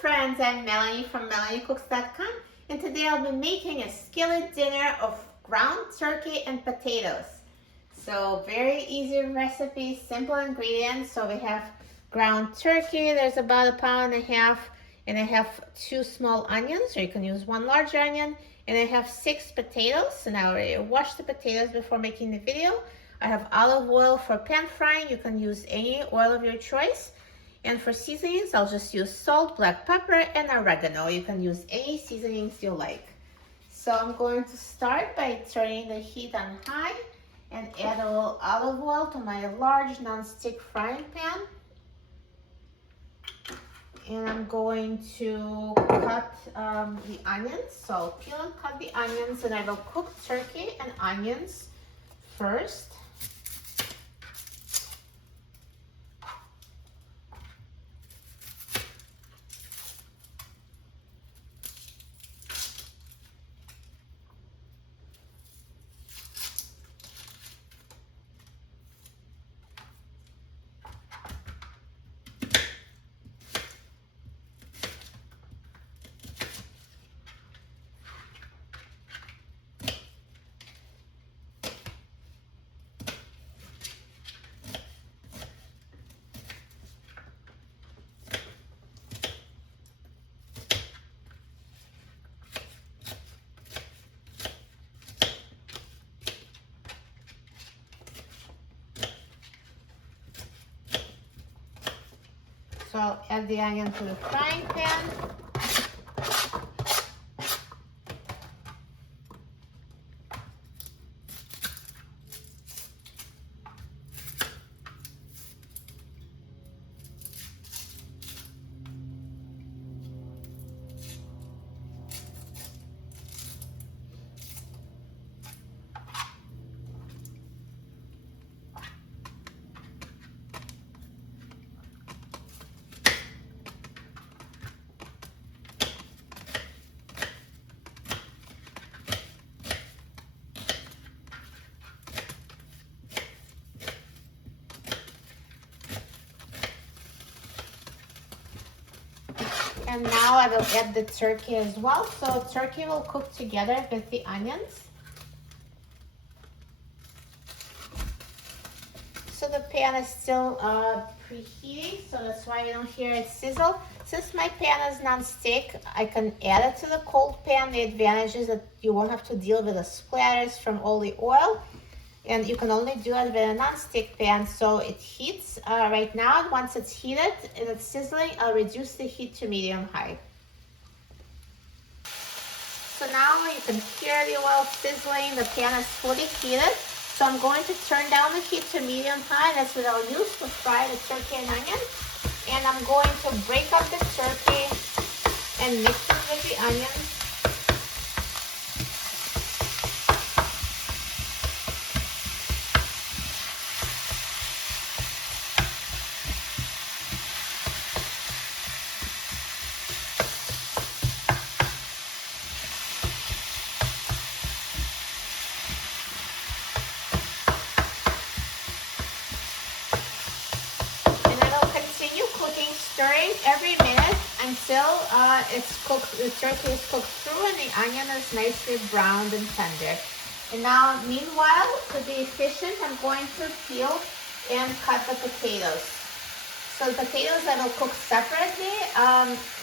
friends, I'm Melanie from MelanieCooks.com, and today I'll be making a skillet dinner of ground turkey and potatoes. So very easy recipe, simple ingredients. So we have ground turkey, there's about 1.5 pounds, and I have 2 small onions, or you can use 1 large onion, and I have 6 potatoes, and I already washed the potatoes before making the video. I have olive oil for pan frying. You can use any oil of your choice. And for seasonings, I'll just use salt, black pepper, and oregano. You can use any seasonings you like. So I'm going to start by turning the heat on high and add a little olive oil to my large non-stick frying pan. And I'm going to cut the onions. So I'll peel and cut the onions, and I will cook turkey and onions first. So I'll add the onion to the frying pan. And now I will add the turkey as well. So turkey will cook together with the onions. So the pan is still preheating, so that's why you don't hear it sizzle. Since my pan is non-stick, I can add it to the cold pan. The advantage is that you won't have to deal with the splatters from all the oil. And you can only do it with a non-stick pan, so it heats right now. Once it's heated and it's sizzling, I'll reduce the heat to medium-high. So now you can hear the oil sizzling. The pan is fully heated. So I'm going to turn down the heat to medium-high. That's what I'll use to fry the turkey and onion. And I'm going to break up the turkey and mix it with the onions. Stirring every minute until it's cooked. The turkey is cooked through and the onion is nicely browned and tender. And now, meanwhile, to be efficient, I'm going to peel and cut the potatoes. So the potatoes I will cook separately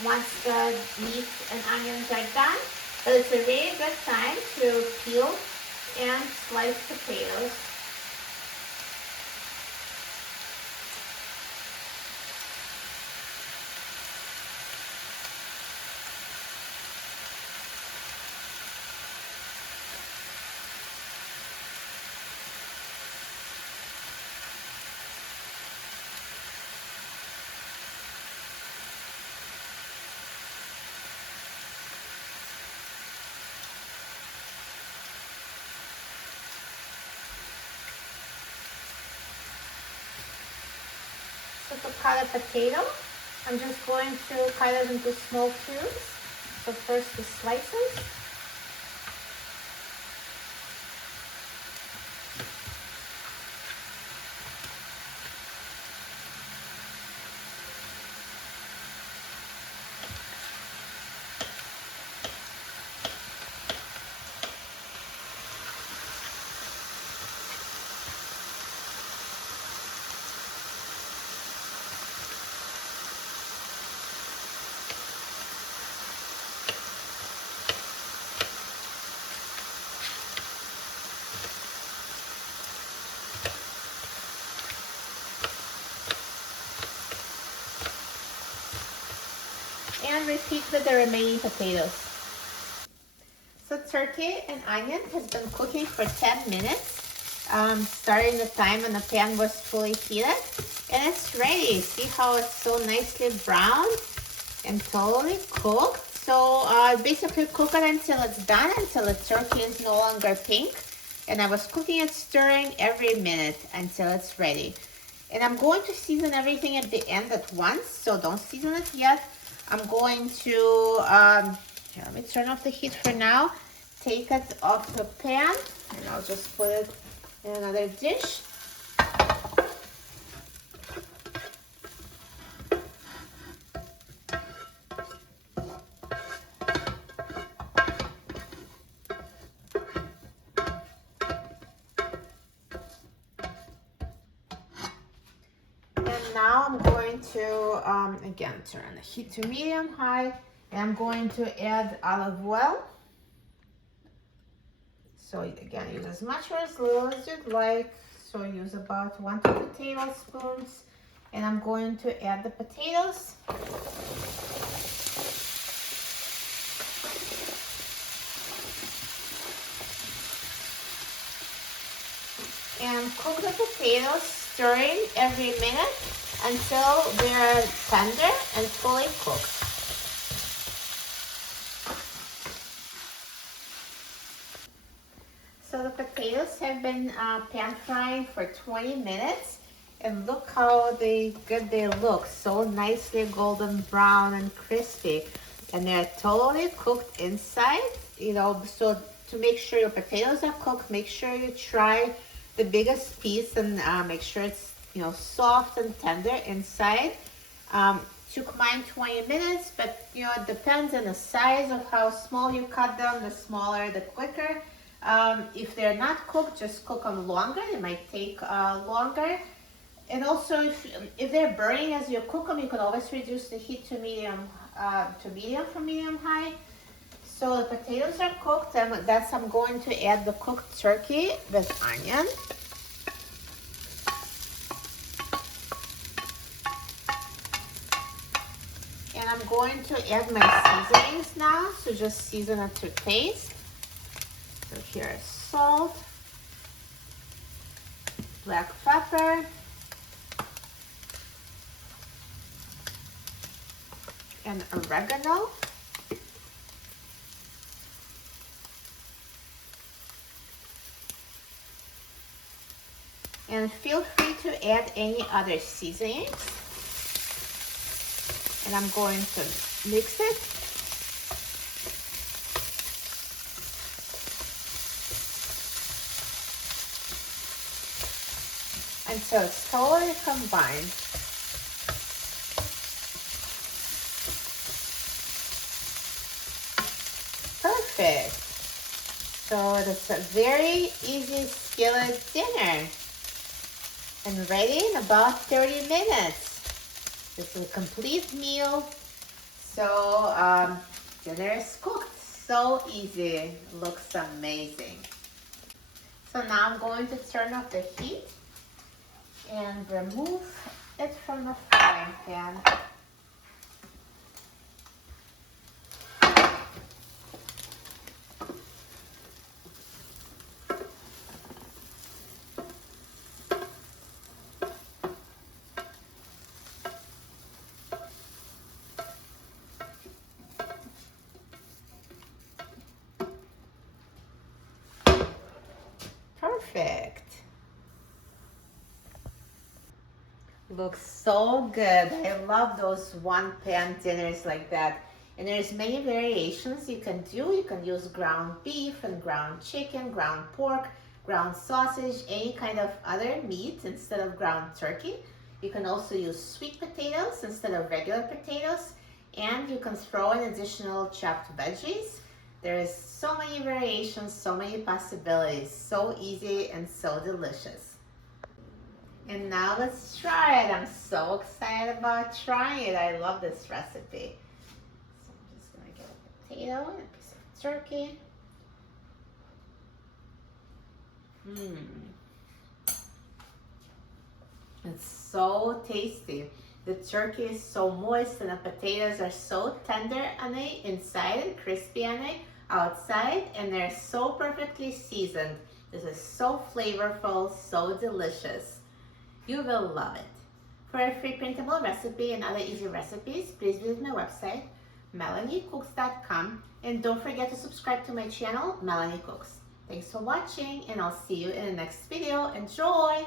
once the meat and onions are done. But it's a really good time to peel and slice potatoes. To cut a potato, I'm just going to cut it into small cubes. So first the slices. and repeat with the remaining potatoes. So turkey and onion has been cooking for 10 minutes. Starting the time when the pan was fully heated, and it's ready. See how it's so nicely browned and totally cooked. So basically cook it until it's done, until the turkey is no longer pink. And I was cooking it, stirring every minute until it's ready. And I'm going to season everything at the end at once, so don't season it yet. I'm going to, here, let me turn off the heat for now. Take it off the pan, and I'll just put it in another dish. And now I'm going to, again, turn the heat to medium high, and I'm going to add olive oil. So again, use as much or as little as you'd like. So use about 1 to 2 tablespoons. And I'm going to add the potatoes. And cook the potatoes, stirring every minute until they're tender and fully cooked. So the potatoes have been pan frying for 20 minutes, and look how good they look. So nicely golden brown and crispy, and they're totally cooked inside. You know, so to make sure your potatoes are cooked, make sure you try the biggest piece and make sure it's, you know, soft and tender inside. Took mine 20 minutes, but you know, it depends on the size of how small you cut them. The smaller, the quicker. If they're not cooked, just cook them longer. It might take longer. And also, if they're burning as you cook them, you can always reduce the heat to medium from medium high. So the potatoes are cooked, and that's I'm going to add the cooked turkey with onion. And I'm going to add my seasonings now, so just season it to taste. So here's salt, black pepper, and oregano. And feel free to add any other seasonings. And I'm going to mix it. Until it's totally combined. Perfect. So it's a very easy skillet dinner. And ready in about 30 minutes. This is a complete meal. So dinner is cooked. So easy. Looks amazing. So now I'm going to turn off the heat and remove it from the frying pan. Perfect. Looks so good. I love those one pan dinners like that. And there's many variations you can do. You can use ground beef and ground chicken, ground pork, ground sausage, any kind of other meat instead of ground turkey. You can also use sweet potatoes instead of regular potatoes. And you can throw in additional chopped veggies. There's so many variations, so many possibilities. So easy and so delicious. And now let's try it. I'm so excited about trying it. I love this recipe. So I'm just gonna get a potato and a piece of turkey. It's so tasty. The turkey is so moist and the potatoes are so tender on the inside and crispy on the outside, and they're so perfectly seasoned. This is so flavorful, so delicious. You will love it. For a free printable recipe and other easy recipes, please visit my website, melaniecooks.com, and don't forget to subscribe to my channel, Melanie Cooks. Thanks for watching, and I'll see you in the next video. Enjoy!